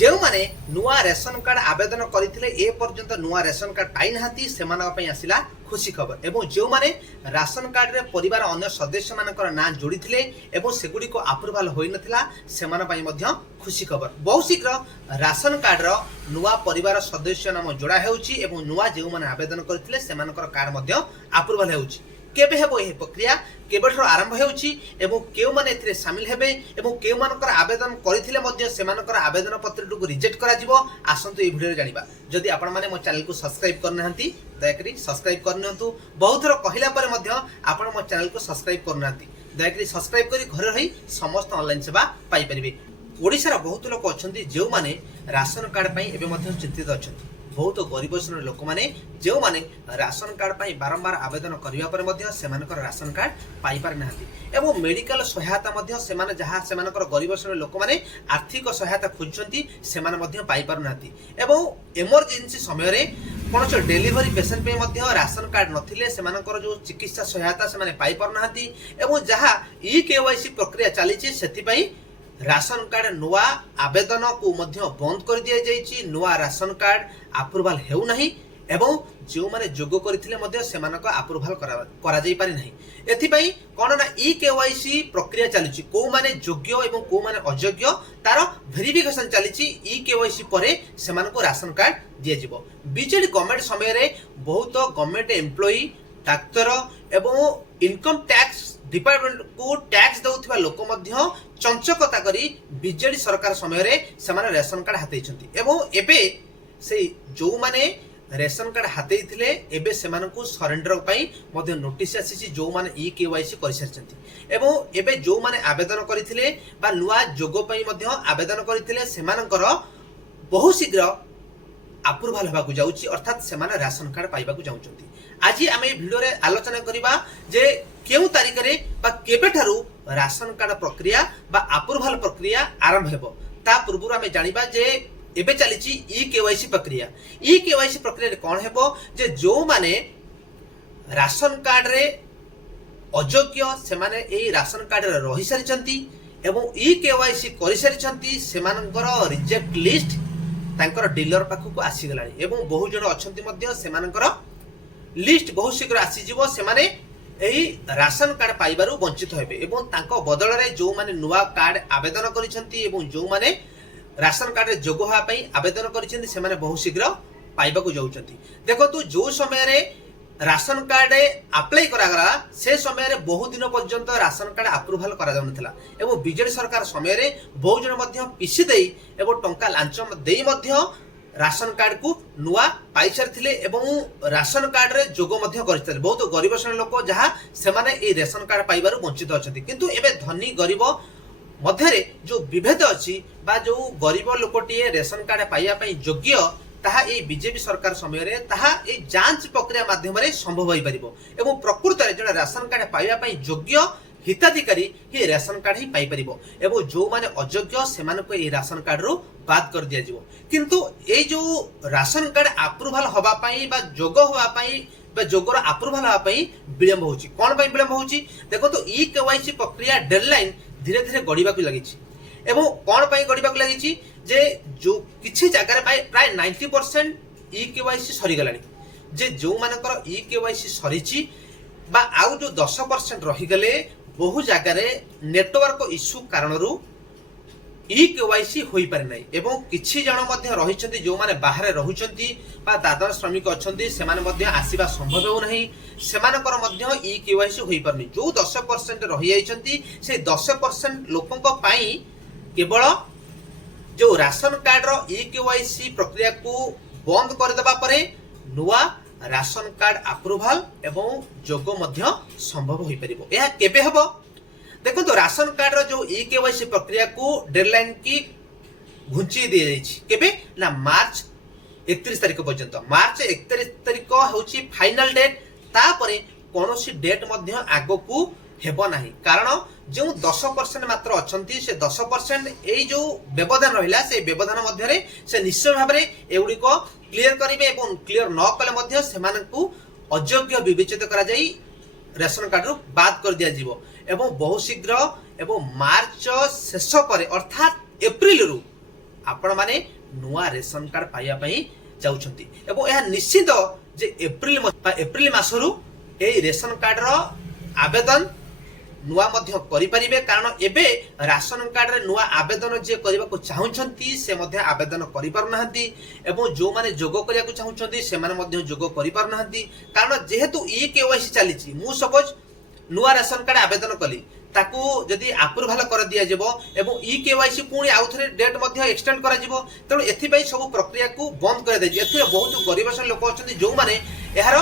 जो माने नुआ रेशन कार्ड आवेदन करथिले ए पर्यंत नुआ रेशन कार्ड पाई नाहांती सेमानक पई आसिला खुशी खबर एवं जो माने राशन कार्ड रे परिवार अन्य सदस्य मानकर ना जोड़ीथिले एवं सेगुडी को अप्रूवल होई नथिला सेमान पई मध्य खुशी खबर। बहुत शीघ्र राशन कार्ड रो नुआ परिवार सदस्य नाम जोड़ा हेउची एवं नुआ जो माने आवेदन करथिले सेमानकर कार्ड मध्य अप्रूवल हेउची। केबे हेबो एही प्रक्रिया केबेठरो आरंभ हेउची एवं केउ माने एथिरे शामिल हेबे एवं केउ मानकर आवेदन करिथिले मध्य सेमानकर आवेदन पत्रटुकु रिजेक्ट करा जिवो आसंतु ए भिडियो रे जानिबा। जदि आपण माने मो चैनल को सब्सक्राइब करनाहंती दयाकरी सब्सक्राइब करनियंतु। बहुत थोर कहिला परे मध्य आपण मो चैनल को सब्सक्राइब करनाहंती दयाकरी सब्सक्राइब करी घर रही समस्त ऑनलाइन सेवा पाई परिबे। ओडिसा रा बहुत लोक अछंती जो माने राशन कार्ड पई एबे मध्य चिंतित अछंती। बहुत गरीब श्रेणी लोक माने जो माने राशन कार्ड पाई बारंबार आवेदन करिवा पर मध्य सेमानकर राशन कार्ड पाई पार नाहंती एवं मेडिकल सहायता मध्य सेमाने जहा सेमानकर गरीब श्रेणी लोक माने आर्थिक सहायता खोजछंती सेमाने मध्य पाई पार नाहंती एवं इमरजेंसी समय रे कोनोस डिलीवरी पेशेंट पे मध्य राशन कार्ड नथिले सेमानकर जो चिकित्सा सहायता सेमाने पाई पार नाहंती एवं जहा ई केवाईसी प्रक्रिया चलीची सेति पई राशन कार्ड नुआ आवेदन को मध्य बंद कर दिया जाइछि। नुआ राशन कार्ड अप्रूवल हेउ नाही एवं जो माने जोग करथिले मध्य सेमानक अप्रूवल करा जाई पारि नाही। एथि पई कोन ना ई केवाईसी प्रक्रिया चलीछि को माने योग्य एवं को माने अयोग्य तार वेरिफिकेशन चलीछि। ई केवाईसी परे सेमानक राशन कार्ड दिया जिवो। बीजेडी गवर्नमेंट समय रे बहुत गवर्नमेंट एम्प्लॉई डाक्टर एवं इनकम टैक्स डिपार्टमेंट को टैक्स दउथिबा लोक मध्य चंचकता करी बीजेडी सरकार समय रे सेमाने रेशन कार्ड हातेइछंती एवं एबे से जो माने रेशन कार्ड हातेइथिले एबे सेमानकु सरेंडर पई मध्य नोटिस आसीछि जो माने ई केवाईसी करिसरचंती एवं एबे जो माने आवेदन करिथिले बा नुआ जोगो पई मध्य आवेदन करिथिले सेमानकर बहुत शीघ्र अप्रूवल होबाकु जाउछि अर्थात सेमाने राशन कार्ड पाइबाकु जाउछंती। आज आम भिडियो रे आलोचना करिबा जे केउ तारिख रे बा केबेठारु राशन कार्ड प्रक्रिया बा अप्रूवल प्रक्रिया आरंभ हेबो ता पूर्व आम जानिबा जे एबे चलीछि ई केवाईसी प्रक्रिया। ई केवाईसी प्रक्रिया रे कोन हेबो जे जो माने राशन कार्ड रे अयोग्य सेमाने एई राशन कार्ड रे रहि सारिछंती एवं ई केवाईसी करि सारिछंती सेमानकर रिजेक्ट लिस्ट तांकर डीलर पाखु आसी गलानी एवं बहु जण अछंती मध्य सेमानकर लिस्ट बहुत शीघ्र आसी जीवो सेमाने एही राशन कार्ड पाइबारु वंचित हेबे एवं तांको बदल रे जो माने नुआ कार्ड आवेदन करिसंती एवं जो माने राशन कार्ड रे जोग होआ पई आवेदन करिसंती सेमाने बहुत शीघ्र पाइबाकु जाउचंती। देखो जो समय रे राशन कार्ड अप्लाई करा गला से समय रे बहुत दिन पर्यंत राशन कार्ड अप्रूवल करा जाउ नथिला एवं बीजेडी सरकार समय रे बहुत जण मध्य पिसी देई एवं टंका लांच देई मध्य राशन कार्ड को नुआ पाई सारिथिले एवं राशन कार्ड रे जोग मध्य करथिले। बहुत गरीब श्रेणी लोक जहा सेमाने ए रेशन कार्ड पाइबारु वंचित अछंती किंतु एबे धनी गरीब मध्य रे जो विभेद अछि बा जो गरीब लोकटिए रेशन कार्ड पाइया पई योग्य ताहा ए बीजेपी सरकार समय रे ताहा ए जांच प्रक्रिया माध्यम रे संभव होई परिबो एवं प्रकृत रे जण राशन कार्ड पाइया पई योग्य हिताधिकारी ही रेशन कार्ड ही पाई परिबो एवं जो माने अयोग्य सेमान को ए राशन कार्ड रो बाद कर दिया जिवो। किंतु ए जो राशन कार्ड अप्रूवल होबा पई बा जोग होबा पई बा जोगर अप्रूवल होबा पई विलंब होची। कोन पई विलंब होची देखो तो ई केवाईसी प्रक्रिया डेडलाइन धीरे धीरे गडिबा को लागिछि एवं कोन पई गडिबा को लागिछि जे जो किछि जगह रे प्राय 90% ई केवाईसी सरी गलानी जे जो मानकर ई केवाईसी सरीछि बा आउ जो 10% रही गले बहु जगह रे नेटवर्क इश्यू कारणरू ई केवाईसी होई पारे नै एवं किछि जण मध्य रहिछंती जो माने बाहर रहुछंती बा दादर श्रमिक अछंती सेमाने मध्य आसीबा संभव हो नहीं सेमानकर मध्य ई केवाईसी होई पारनी। जो 10% रहि जाइछंती से 10% लोकंक पाई केवल जो राशन कार्ड रो ई केवाईसी प्रक्रिया को बंद कर देबा परे नुआ राशन कार्ड अप्रूवल एवं जोग मध्य संभव होई परिबो। एहा केबे हबो देखो तो राशन कार्ड रो जो ई केवाईसी प्रक्रिया को डेडलाइन की घुंची दिया जाइछि केबे ना मार्च 31 तारिख पर्यंत। मार्च 31 तारिख होछि फाइनल डेट तापरे कोनोसी डेट मध्य आगो को हेबो नाही कारण जो 10% मात्र अछंती से 10% एई जो व्यवधान रहिला से व्यवधान मध्य रे से निश्चय भाव रे एउडी को क्लियर करिवे एवं क्लियर न कले मध्य सेमानकु अयोग्य विवेचित करा जाई रेशन कार्ड रो बाद कर दिया जिवो एवं बहुत शीघ्र एवं मार्च शेष परे अर्थात एप्रिल रु आपण माने नुआ रेशन कार्ड पाइबा पई जाउछंती एवं यह निश्चित जे एप्रिल मासरू ए रेशन कार्ड रो आवेदन नुआ मध्य करि परिबे कारण एबे राशन कार्ड रे नुआ आवेदन जे करबा को चाहुछंती से मध्य आवेदन करि पारु नाहंती एवं जो माने जोग करिया को चाहुछंती से माने मध्य जोग करि पारु नाहंती कारण जेहेतु ई केवाईसी चलीची मु सपोज नुआ रेशन कार्ड आवेदन कली ताकू जदि अप्रूवल कर दिया जेबो एवं ई केवाईसी पुणी आउ थरे डेट मध्य एक्सटेंड करा जेबो तेणु एथि पई सब प्रक्रिया को बंद कर दे एथि बहुत गरीब लोक अछंती जो माने एहार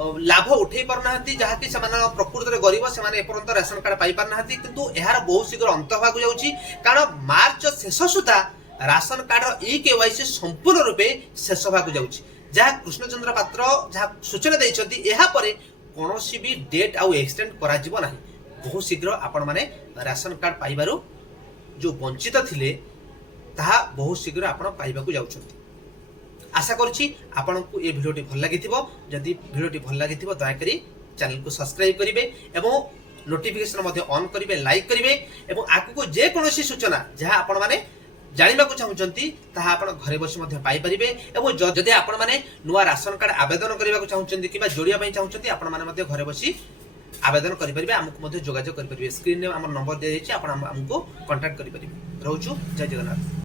लाभ उठे पार नाहंती जहाँकि सेमान प्रकृत रे गरीब सेमाने एपर्यंत रेशन कार्ड पाई पार नाहंती किंतु एहार बहुत शीघ्र अंत होगा जाउची कारण मार्च शेष सुधा राशन कार्ड ई केवाईसी संपूर्ण रूपे शेष होगा जाउची जहाँ कृष्णचंद्र पात्र जहाँ सूचना दैछंती एहा परे कोनोसी भी डेट आउ एक्सटेंड करा जिवो नाही बहुत शीघ्र आपण माने राशन कार्ड पाइबारु जो वंचित थिले ताहा बहुत शीघ्र आपण पाइबाकू जाउछंती आशा करूची आपनकू ए भिडियोटी भल लागिथिबो जदि भिडियोटी भल लागिथिबो दया करी चैनल को सब्सक्राइब करिवे एवं नोटिफिकेशन मध्ये ऑन करिवे लाइक करिवे एवं आकू जे कोनोसी सूचना जहा आपण माने जानिबाकू चाहुचंती ताहा आपण घरे बसी मध्ये पाई परिबे एवं जदि आपण माने नुवा राशन कार्ड आवेदन करिबाकू चाहुचंती किबा जोडिया पई चाहुचंती आपण माने मध्ये घरे बसी आवेदन करि परिबे हमकु मध्ये जोगाजोग करि परिबे स्क्रीन रे हमर नंबर दे दैछि आपण हमकु कांटेक्ट करि परिबे रहउछु जय जगन्नाथ।